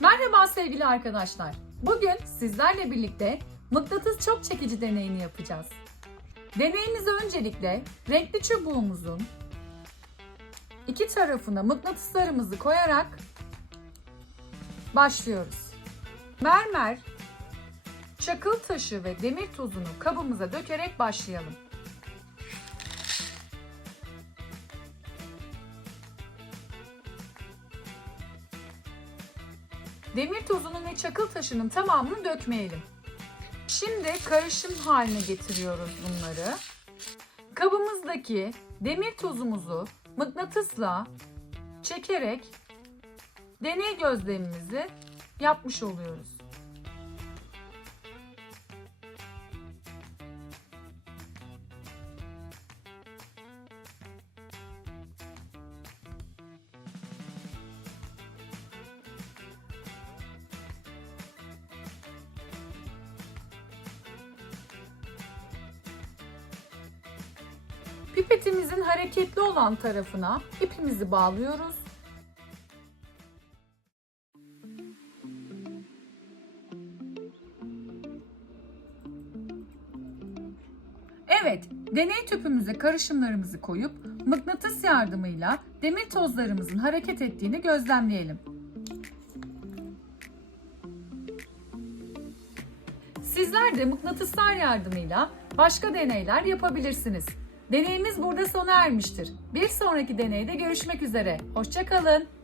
Merhaba sevgili arkadaşlar. Bugün sizlerle birlikte mıknatıs çok çekici deneyini yapacağız. Deneyimize öncelikle renkli çubuğumuzun iki tarafına mıknatıslarımızı koyarak başlıyoruz. Mermer, çakıl taşı ve demir tozunu kabımıza dökerek başlayalım. Demir tozunun ve çakıl taşının tamamını dökmeyelim. Şimdi karışım haline getiriyoruz bunları. Kabımızdaki demir tozumuzu mıknatısla çekerek deney gözlemimizi yapmış oluyoruz. Pipetimizin hareketli olan tarafına ipimizi bağlıyoruz. Evet, deney tüpümüze karışımlarımızı koyup mıknatıs yardımıyla demir tozlarımızın hareket ettiğini gözlemleyelim. Sizler de mıknatıslar yardımıyla başka deneyler yapabilirsiniz. Deneyimiz burada sona ermiştir. Bir sonraki deneyde görüşmek üzere. Hoşçakalın.